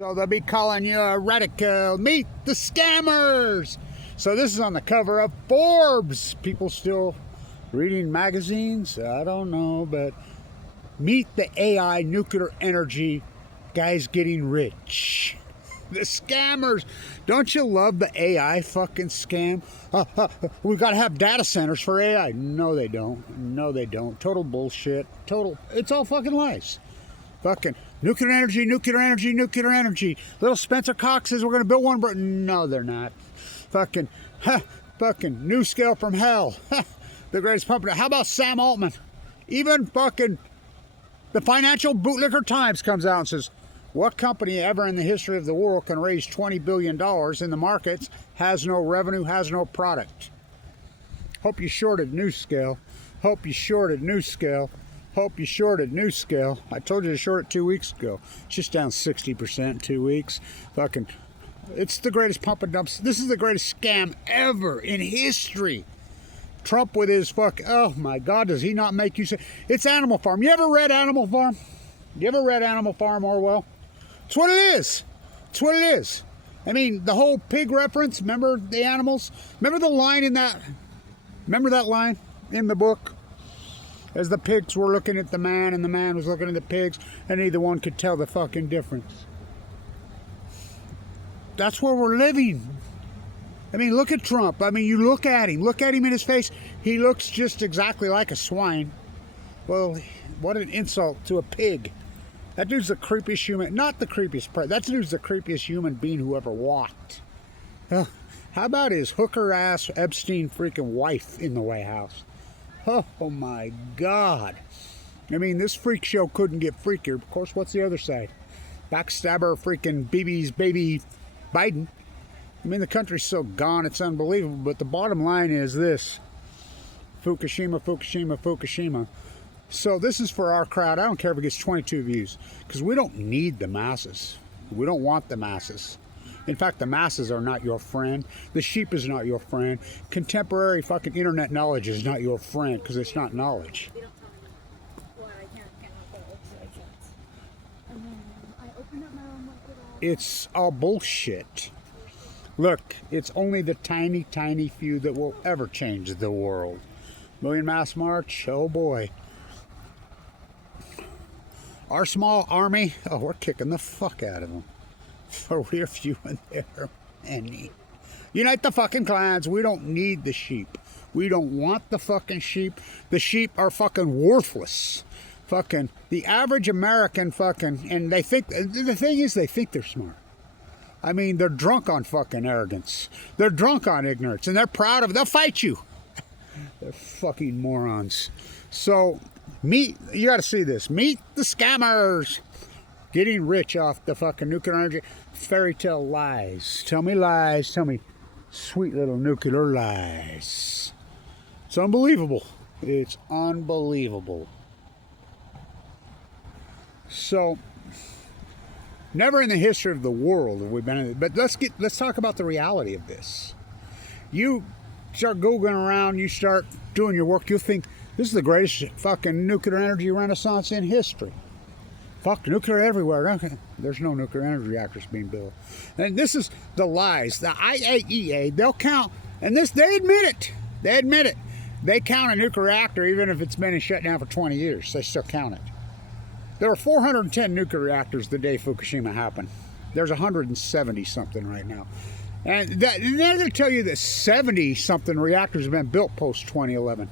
So they'll be calling you a radical. Meet the scammers. So this is on the cover of Forbes. People still reading magazines? I don't know, but meet the AI nuclear energy guys getting rich. The scammers. Don't you love the AI fucking scam? We've got to have data centers for AI. No, they don't. No, they don't. Total bullshit. Total. It's all fucking lies. Fucking nuclear energy, nuclear energy, nuclear energy. Little Spencer Cox says we're going to build one. No, they're not. Fucking new scale from hell. The greatest pump. How about Sam Altman? Even fucking the Financial Bootlicker Times comes out and says, what company ever in the history of the world can raise $20 billion in the markets, has no revenue, has no product? Hope you shorted NewScale. Hope you shorted NewScale. Hope you shorted NewScale. I told you to short it 2 weeks ago. It's just down 60% in 2 weeks. Fucking, it's the greatest pump and dumps. This is the greatest scam ever in history. Trump with his oh my God, does he not make you say, it's Animal Farm. You ever read Animal Farm? You ever read Animal Farm, Orwell? It's what it is. It's what it is. I mean, the whole pig reference, remember the animals? Remember the line in that, remember that line in the book? As the pigs were looking at the man and the man was looking at the pigs and neither one could tell the fucking difference. That's where we're living. I mean, look at Trump. I mean, you look at him in his face. He looks just exactly like a swine. Well, what an insult to a pig. That dude's the creepiest human, not the creepiest, that dude's the creepiest human being who ever walked. How about his hooker ass Epstein freaking wife in the White House? Oh my God. I mean, this freak show couldn't get freakier. Of course, what's the other side? Backstabber freaking Bibi's baby Biden. I mean, the country's so gone, it's unbelievable. But the bottom line is this. Fukushima, Fukushima, Fukushima. So this is for our crowd. I don't care if it gets 22 views. Because we don't need the masses. We don't want the masses. In fact, the masses are not your friend. The sheep is not your friend. Contemporary fucking internet knowledge is not your friend because it's not knowledge. It's all bullshit. Look, it's only the tiny, tiny few that will ever change the world. Million Mass March, oh boy. Our small army, oh, we're kicking the fuck out of them. For we're few and there are many. Unite the fucking clans. We don't need the sheep. We don't want the fucking sheep. The sheep are fucking worthless. Fucking, the average American fucking, and they think, the thing is they think they're smart. I mean, they're drunk on fucking arrogance. They're drunk on ignorance, and they're proud of it. They'll fight you. They're fucking morons. So, you gotta see this. Meet the scammers. Getting rich off the fucking nuclear energy. Fairy tale lies. Tell me lies. Tell me sweet little nuclear lies. It's unbelievable. It's unbelievable. So, never in the history of the world have we been in it. But let's talk about the reality of this. You start Googling around, you start doing your work, you'll think this is the greatest fucking nuclear energy renaissance in history. Fuck, nuclear everywhere. There's no nuclear energy reactors being built. And this is the lies. The IAEA, they'll count, and this, they admit it. They admit it. They count a nuclear reactor even if it's been shut down for 20 years. They still count it. There were 410 nuclear reactors the day Fukushima happened. There's 170 something right now. And they're going to tell you that 70 something reactors have been built post 2011.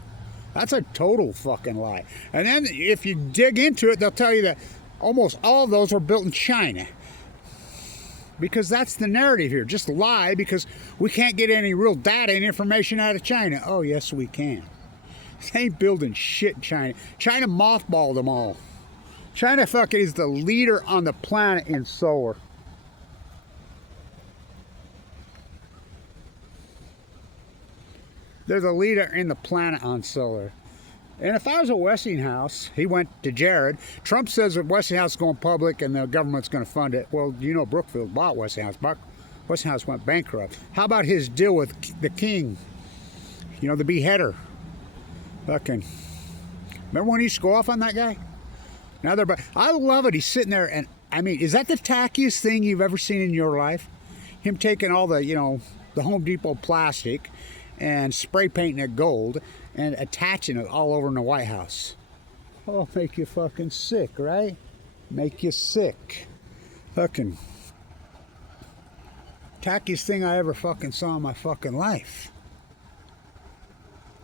That's a total fucking lie. And then if you dig into it, they'll tell you that almost all of those were built in China. Because that's the narrative here. Just lie because we can't get any real data and information out of China. Oh, yes, we can. They ain't building shit in China. China mothballed them all. China fucking is the leader on the planet in solar. They're the leader in the planet on solar. And if I was at Westinghouse, he went to Jared. Trump says that Westinghouse is going public and the government's going to fund it. Well, you know Brookfield bought Westinghouse. Westinghouse went bankrupt. How about his deal with the king? You know, the beheader. Fucking. Remember when he used to go off on that guy? Now I love it. He's sitting there and I mean, is that the tackiest thing you've ever seen in your life? Him taking all the, the Home Depot plastic and spray painting it gold and attaching it all over in the White House. Oh, make you fucking sick, right? Make you sick. Fucking tackiest thing I ever fucking saw in my fucking life.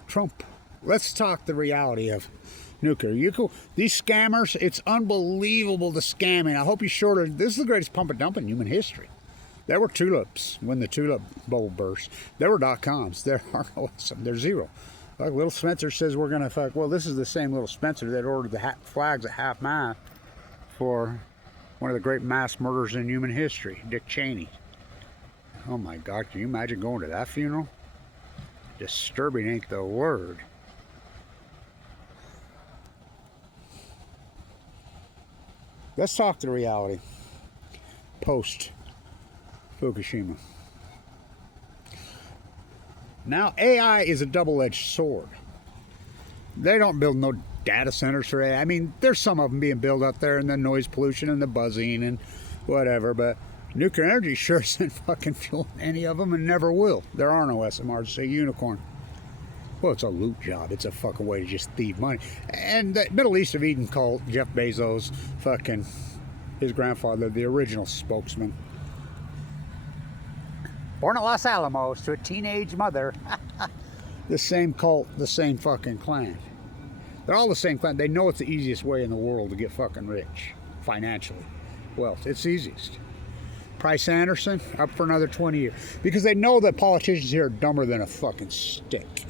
Trump. Let's talk the reality of nuclear. These scammers, it's unbelievable the scamming. I hope you shorted. This is the greatest pump and dump in human history. There were tulips when the tulip bubble burst. There were .coms. There are no. They're zero. Like little Spencer says we're gonna fuck. Well, this is the same little Spencer that ordered the flags at half-mast for one of the great mass murders in human history, Dick Cheney. Oh my God, can you imagine going to that funeral? Disturbing ain't the word. Let's talk the reality. Post Fukushima. Now AI is a double-edged sword. They don't build no data centers for AI. I mean, there's some of them being built out there, and the noise pollution and the buzzing and whatever, but nuclear energy sure isn't fucking fueling any of them and never will. There are no SMRs, say unicorn. Well, it's a loot job. It's a fucking way to just thieve money. And the Middle East of Eden cult, Jeff Bezos, fucking his grandfather, the original spokesman. Born at Los Alamos to a teenage mother. The same cult, the same fucking clan. They're all the same clan. They know it's the easiest way in the world to get fucking rich, financially. Well, it's the easiest. Price Anderson, up for another 20 years. Because they know that politicians here are dumber than a fucking stick.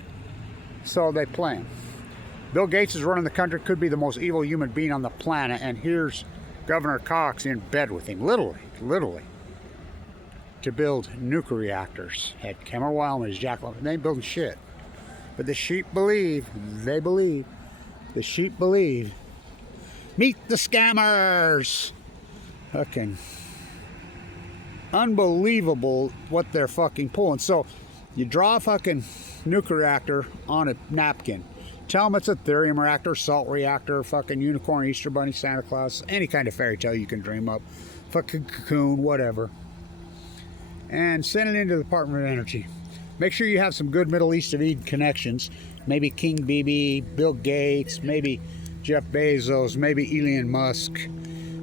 So they plan. Bill Gates is running the country, could be the most evil human being on the planet, and here's Governor Cox in bed with him, literally, to build nuclear reactors. Had Cameron Wyoming as Jack London. They ain't building shit. But the sheep believe, they believe, the sheep believe. Meet the scammers! Fucking unbelievable what they're fucking pulling. So you draw a fucking nuclear reactor on a napkin. Tell them it's a thorium reactor, salt reactor, fucking unicorn, Easter bunny, Santa Claus, any kind of fairy tale you can dream up. Fucking cocoon, whatever. And send it into the Department of Energy. Make sure you have some good Middle East of Eden connections. Maybe King BB, Bill Gates, maybe Jeff Bezos, maybe Elon Musk,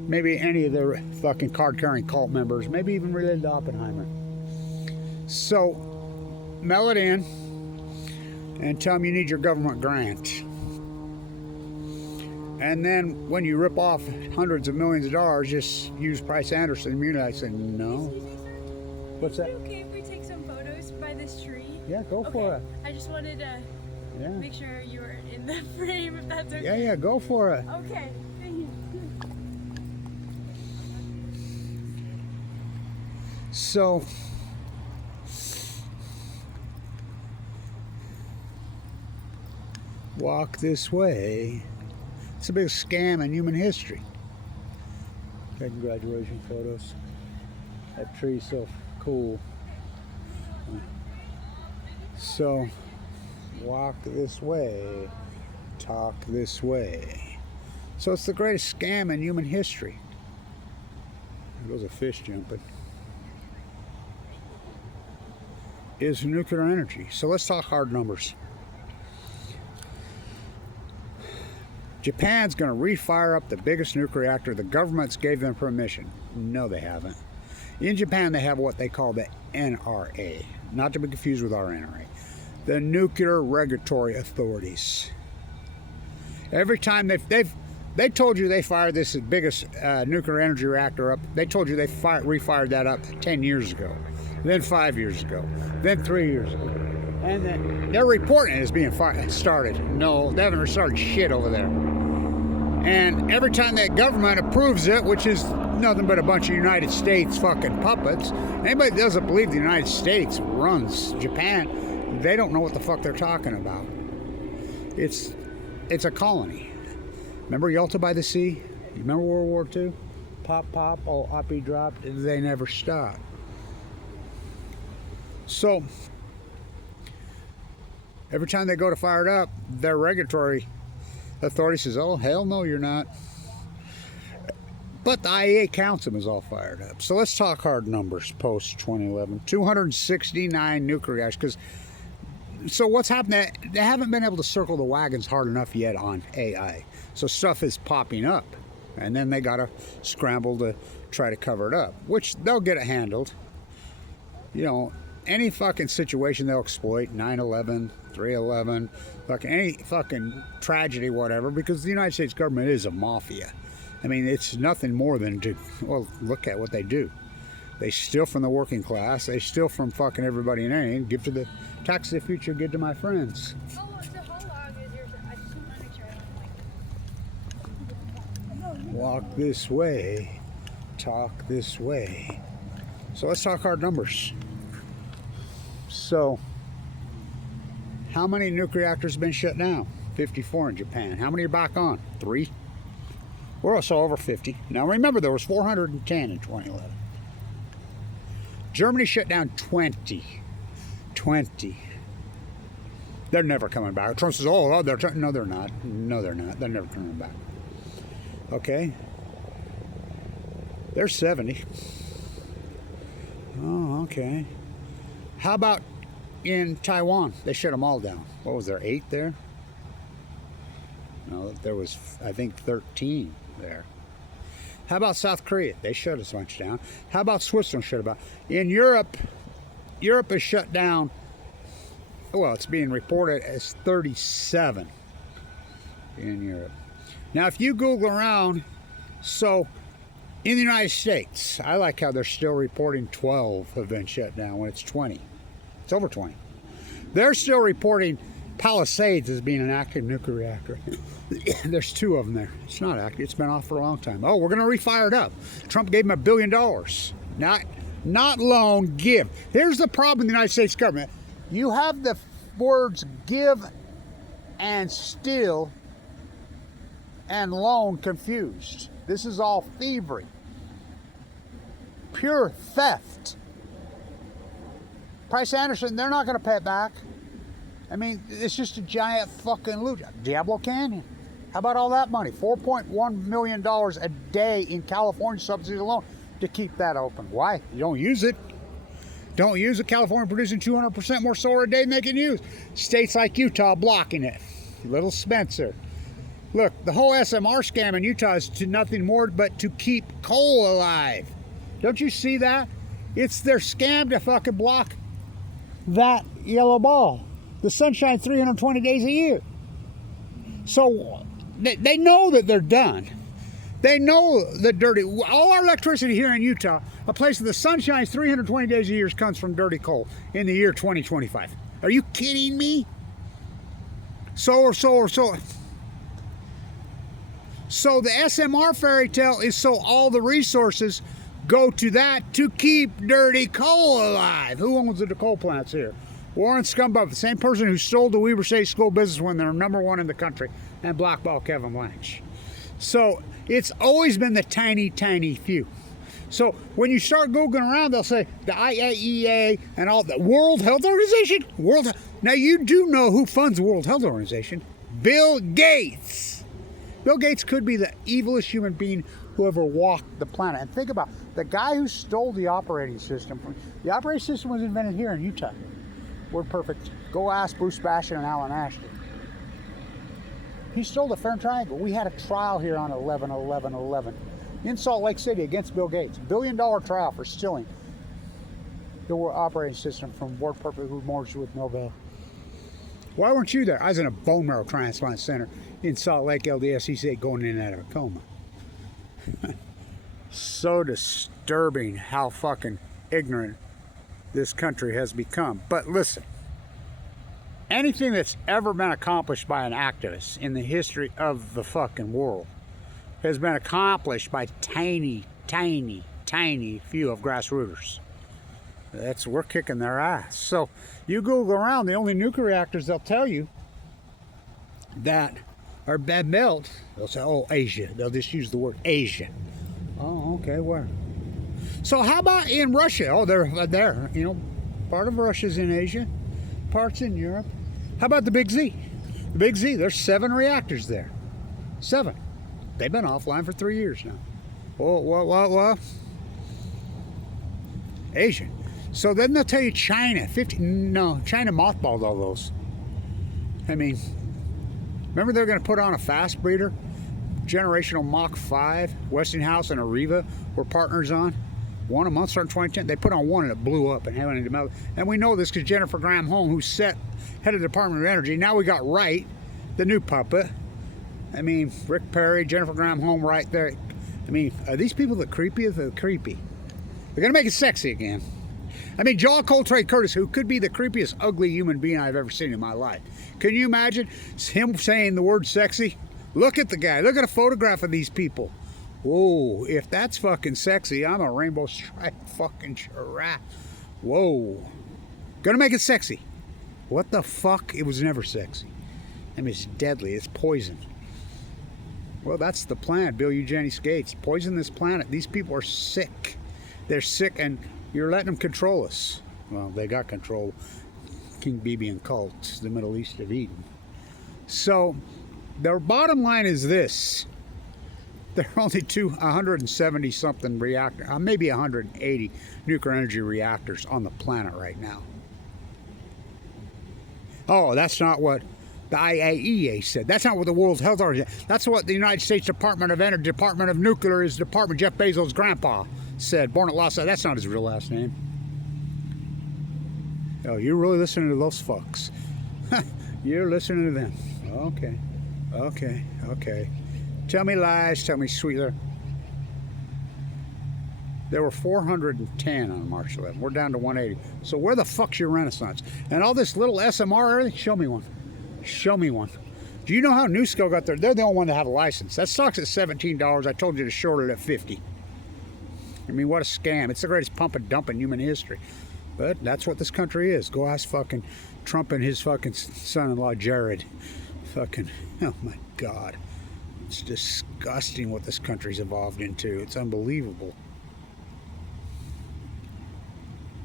maybe any of the fucking card-carrying cult members, maybe even related to Oppenheimer. So, mail it in and tell them you need your government grant. And then when you rip off hundreds of millions of dollars, just use Price Anderson immunity. I said, no. What's that? Is it okay if we take some photos by this tree? Yeah, go for it. I just wanted to make sure you were in the frame, if that's okay. Yeah, go for it. Okay, thank you. So, walk this way. It's the biggest scam in human history. Taking graduation photos. That tree's so cool. So, walk this way. Talk this way. So it's the greatest scam in human history. There goes a fish jumping. Is nuclear energy. So let's talk hard numbers. Japan's going to refire up the biggest nuclear reactor. The governments gave them permission. No, they haven't. In Japan, they have what they call the NRA, not to be confused with our NRA, the Nuclear Regulatory Authorities. Every time they told you they fired this biggest nuclear energy reactor up, they told you they refired that up 10 years ago, then 5 years ago, then 3 years ago. And then they're reporting it as being started. No, they haven't started shit over there. And every time that government approves it, which is nothing but a bunch of United States fucking puppets, anybody that doesn't believe the United States runs Japan, they don't know what the fuck they're talking about. It's a colony. Remember Yalta by the Sea? You remember World War II? Pop, oh, uppy dropped, they never stopped. So, every time they go to fire it up, their regulatory authority says, oh, hell no, you're not. But the IAEA counts them as all fired up. So let's talk hard numbers post-2011. 269 nuclear reactors. So what's happened? They haven't been able to circle the wagons hard enough yet on AI. So stuff is popping up. And then they got to scramble to try to cover it up. Which they'll get it handled. You know, any fucking situation they'll exploit. 9/11, 3/11, fucking any fucking tragedy, whatever. Because the United States government is a mafia. I mean, it's nothing more than to, well, look at what they do. They steal from the working class. They steal from fucking everybody and anything. Give to the tax of the future, give to my friends. So how long is your? I just want to make sure I don't like. Walk this way, talk this way. So let's talk hard numbers. So, how many nuclear reactors have been shut down? 54 in Japan. How many are back on? 3. We're also over 50. Now remember, there was 410 in 2011. Germany shut down 20. 20. They're never coming back. Trump says, oh, no, they're not. No, they're not. They're never coming back. Okay. They're 70. Oh, okay. How about in Taiwan? They shut them all down. What was there, 8 there? No, there was, I think, 13 there. How about South Korea? They shut a bunch down. How about Switzerland shut about? In Europe, Europe is shut down. Well, it's being reported as 37 in Europe. Now, if you Google around, so in the United States, I like how they're still reporting 12 have been shut down when it's 20. It's over 20. They're still reporting Palisades as being an active nuclear reactor. There's 2 of them there. It's not active. It's been off for a long time. Oh, we're going to refire it up. Trump gave them $1 billion. Not loan, give. Here's the problem in the United States government. You have the words give and steal and loan confused. This is all thievery. Pure theft. Price Anderson, they're not going to pay it back. I mean, it's just a giant fucking loot. Diablo Canyon. How about all that money? $4.1 million a day in California subsidies alone to keep that open. Why? You don't use it. Don't use it. California producing 200% more solar a day than they can use. States like Utah blocking it. Little Spencer. Look, the whole SMR scam in Utah is to nothing more but to keep coal alive. Don't you see that? It's their scam to fucking block that yellow ball. The sun shines 320 days a year. So they know that they're done. They know that dirty, all our electricity here in Utah, a place where the sun shines 320 days a year, comes from dirty coal in the year 2025. Are you kidding me? Solar. So the SMR fairy tale is so all the resources go to that to keep dirty coal alive. Who owns the coal plants here? Warren Scumbag, the same person who stole the Weber State School business when they're #1 in the country and blackball Kevin Blanch. So it's always been the tiny, tiny few. So when you start Googling around, they'll say the IAEA and all the World Health Organization. Now you do know who funds the World Health Organization. Bill Gates. Bill Gates could be the evilest human being who ever walked the planet. And think about the guy who stole the operating system. The operating system was invented here in Utah. We're perfect. Go ask Bruce Bashan and Alan Ashton. He stole the Fair Triangle. We had a trial here on 11/11/11 in Salt Lake City against Bill Gates. $1 billion trial for stealing the operating system from Ward Perfect, who merged with Nobel. Why weren't you there? I was in a bone marrow transplant center in Salt Lake, LDS, going in and out of a coma. So disturbing how fucking ignorant this country has become. But listen, anything that's ever been accomplished by an activist in the history of the fucking world has been accomplished by tiny, tiny, tiny few of grassrooters. We're kicking their ass. So you Google around, the only nuclear reactors they'll tell you that are bad built, they'll say, oh, Asia. They'll just use the word Asia. Oh, okay, where? So how about in Russia? Oh, they're there. You know, part of Russia's in Asia, parts in Europe. How about the Big Z? The Big Z, there's 7 reactors there. 7. They've been offline for 3 years now. Oh, what? Asia. So then they'll tell you China. China mothballed all those. I mean, remember they're going to put on a fast breeder? Generational Mach 5. Westinghouse and Areva were partners on. One a month starting 2010. They put on one and it blew up and having a melt. And we know this because Jennifer Granholm, who head of the Department of Energy, now we got Wright, the new puppet. I mean, Rick Perry, Jennifer Granholm right there. I mean, are these people the creepiest of the creepy? They're going to make it sexy again. I mean, John Coltrane Curtis, who could be the creepiest ugly human being I've ever seen in my life. Can you imagine him saying the word sexy? Look at the guy. Look at a photograph of these people. Whoa, if that's fucking sexy, I'm a rainbow striped fucking giraffe. Whoa. Gonna make it sexy. What the fuck? It was never sexy. I mean, it's deadly. It's poison. Well, that's the plan, Bill Eugenie Gates. Poison this planet. These people are sick. They're sick, and you're letting them control us. Well, they got control. King Bibi and cults, the Middle East of Eden. So, their bottom line is this. There are only 170 something reactors, maybe 180 nuclear energy reactors on the planet right now. Oh, that's not what the IAEA said. That's not what the World Health Organization said. That's what the United States Department of Energy, Department of Nuclear, is Department Jeff Bezos' grandpa said. Born at Los Angeles. That's not his real last name. Oh, you're really listening to those fucks. You're listening to them. Okay. Tell me lies, tell me sweeter. There were 410 on March 11th. We're down to 180. So where the fuck's your Renaissance? And all this little SMR, everything? Show me one. Show me one. Do you know how NuScale got there? They're the only one that had a license. That stock's at $17. I told you to short it at 50. I mean, what a scam. It's the greatest pump and dump in human history. But that's what this country is. Go ask fucking Trump and his fucking son-in-law, Jared. Fucking, oh my God. It's disgusting what this country's evolved into. It's unbelievable.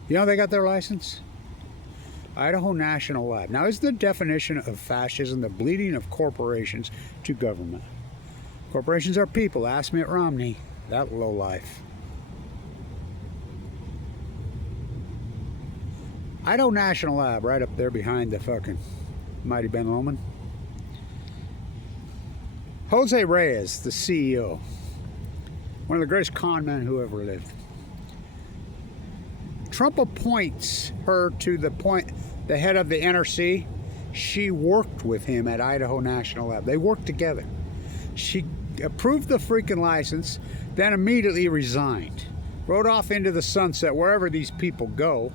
You know they got their license? Idaho National Lab. Now, is the definition of fascism the bleeding of corporations to government? Corporations are people. Ask Mitt Romney. That lowlife. Idaho National Lab, right up there behind the fucking mighty Ben Lomond. Jose Reyes, the CEO, one of the greatest con men who ever lived. Trump appoints her to the head of the NRC. She worked with him at Idaho National Lab. They worked together. She approved the freaking license, then immediately resigned. Rode off into the sunset wherever these people go.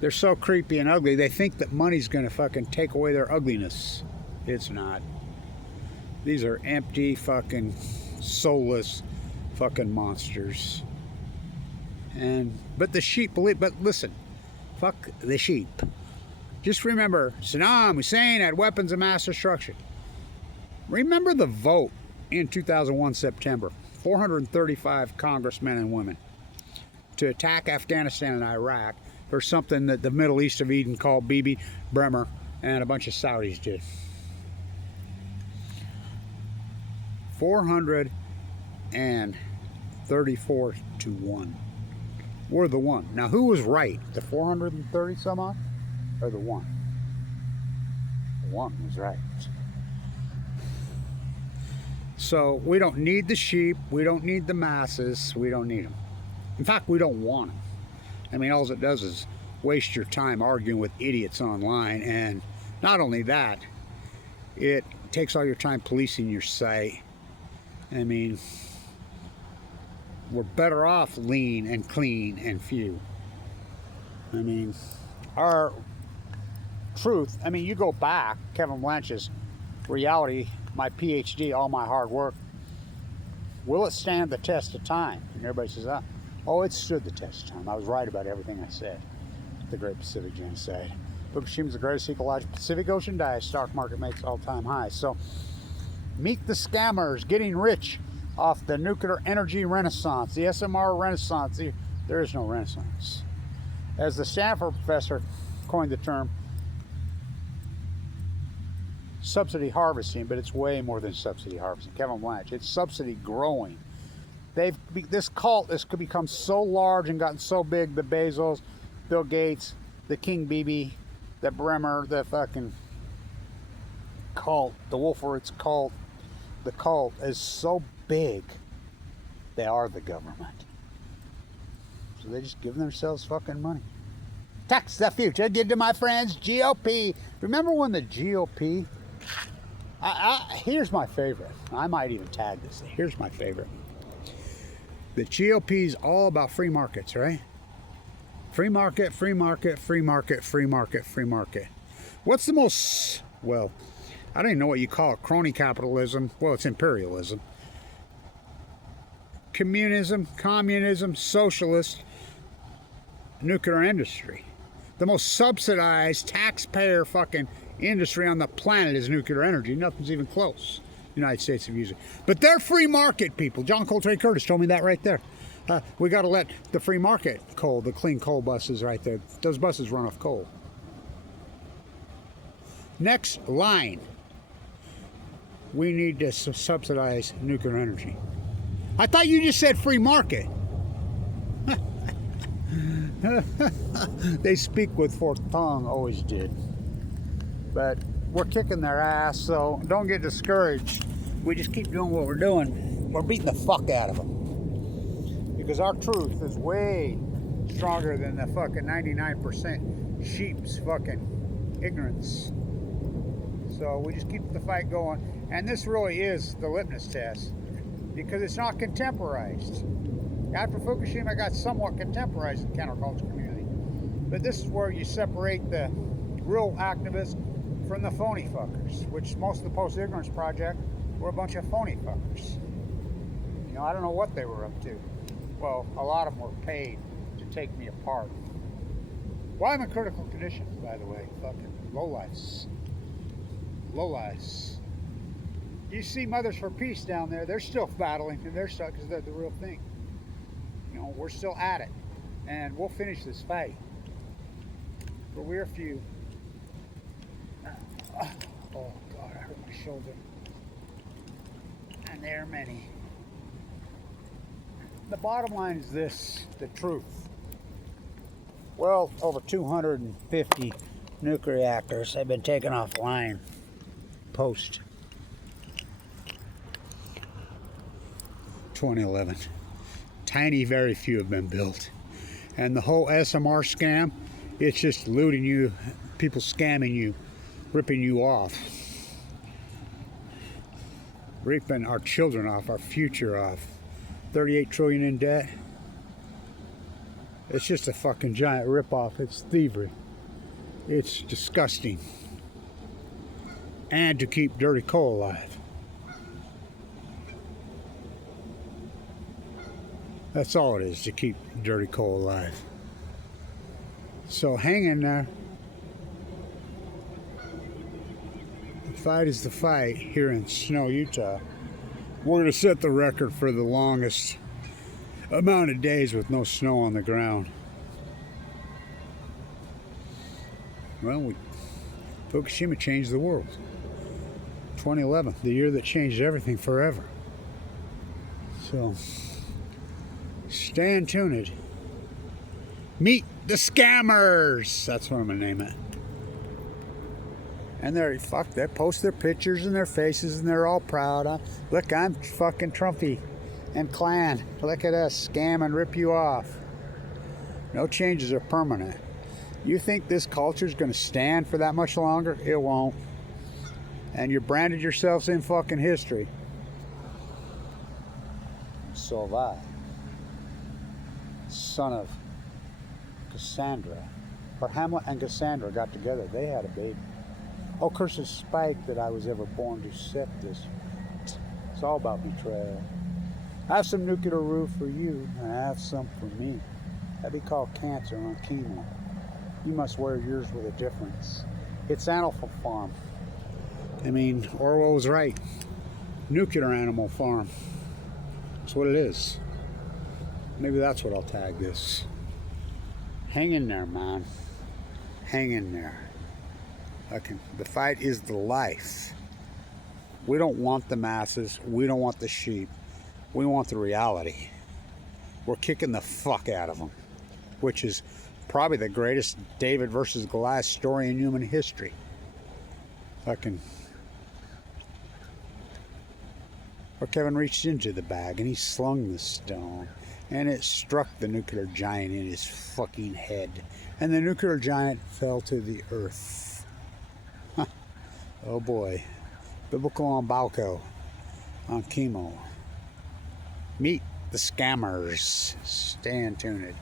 They're so creepy and ugly, they think that money's gonna fucking take away their ugliness. It's not. These are empty, fucking, soulless, fucking monsters. But the sheep believe, but listen, fuck the sheep. Just remember, Saddam Hussein had weapons of mass destruction. Remember the vote in 2001 September, 435 congressmen and women to attack Afghanistan and Iraq for something that the Middle East of Eden called Bibi, Bremer, and a bunch of Saudis did. 434 to 1. We're the one. Now, who was right? The 430 some odd? Or the one? The one was right. So, we don't need the sheep. We don't need the masses. We don't need them. In fact, we don't want them. I mean, all it does is waste your time arguing with idiots online. And not only that, it takes all your time policing your site. I mean, we're better off lean and clean and few. I mean, our truth, I mean, you go back, Kevin Blanch's reality, my PhD, all my hard work, will it stand the test of time? And everybody says, oh, it stood the test of time. I was right about everything I said. The Great Pacific Genocide. Fukushima is the greatest ecological Pacific Ocean dive. Stock market makes all-time highs. So, meet the scammers getting rich off the nuclear energy renaissance, the SMR renaissance. There is no renaissance. As the Stanford professor coined the term, subsidy harvesting, but it's way more than subsidy harvesting. Kevin Blanch, it's subsidy growing. This cult has become so large and gotten so big. The Bezos, Bill Gates, the King BB, the Bremer, the fucking cult, the Wolfowitz cult. The cult is so big, they are the government. So they just give themselves fucking money. Tax the future, did to my friends, GOP. Remember when the GOP, here's my favorite. I might even tag this. Here's my favorite. The GOP is all about free markets, right? Free market, free market, free market, free market, free market. What's the most, well, I don't even know what you call it. Crony capitalism. Well, it's imperialism. Communism, socialist, nuclear industry. The most subsidized taxpayer fucking industry on the planet is nuclear energy. Nothing's even close. United States have used it. But they're free market people. John Coltrane Curtis told me that right there. We got to let the free market coal, the clean coal buses right there. Those buses run off coal. Next line. We need to subsidize nuclear energy. I thought you just said free market. They speak with forked tongue, always did. But we're kicking their ass, so don't get discouraged. We just keep doing what we're doing. We're beating the fuck out of them. Because our truth is way stronger than the fucking 99% sheep's fucking ignorance. So we just keep the fight going. And this really is the litmus test. Because it's not contemporized. After Fukushima got somewhat contemporized in the counterculture community. But this is where you separate the real activists from the phony fuckers, which most of the Post-Ignorance Project were a bunch of phony fuckers. You know, I don't know what they were up to. Well, a lot of them were paid to take me apart. Well, I'm in critical condition, by the way. Fucking lowlifes. Lowlifes. You see Mothers for Peace down there, they're still battling, and they're stuck because they're the real thing. You know, we're still at it, and we'll finish this fight. But we're few. Oh God, I hurt my shoulder. And there are many. The bottom line is this, the truth. Well, over 250 nuclear reactors have been taken offline post 2011. Tiny, very few have been built. And the whole SMR scam, it's just looting you, people scamming you, ripping you off. Ripping our children off, our future off. 38 trillion in debt. It's just a fucking giant rip-off. It's thievery. It's disgusting. And to keep dirty coal alive. That's all it is, to keep dirty coal alive. So hang in there. The fight is the fight here in Snow, Utah. We're going to set the record for the longest amount of days with no snow on the ground. Well, Fukushima changed the world. 2011, the year that changed everything forever. So, stay tuned. Meet the scammers. That's what I'm gonna name it. And they post their pictures and their faces, and they're all proud. Look, I'm fucking Trumpy and Klan. Look at us scam and rip you off. No changes are permanent. You think this culture is gonna stand for that much longer? It won't. And you branded yourselves in fucking history. So have I. Son of Cassandra. Or Hamlet and Cassandra got together. They had a baby. Oh, curse the spike that I was ever born to set this. It's all about betrayal. I have some nuclear roof for you, and I have some for me. That'd be called cancer on chemo. You must wear yours with a difference. It's Animal Farm. I mean, Orwell was right. Nuclear Animal Farm. That's what it is. Maybe that's what I'll tag this. Hang in there, man. Hang in there. The fight is the life. We don't want the masses. We don't want the sheep. We want the reality. We're kicking the fuck out of them, which is probably the greatest David versus Goliath story in human history. Fucking. Where Kevin reached into the bag and he slung the stone, and it struck the nuclear giant in his fucking head, and the nuclear giant fell to the earth. Huh. Oh boy. Biblical on Balco on chemo. Meet the scammers. Stay tuned.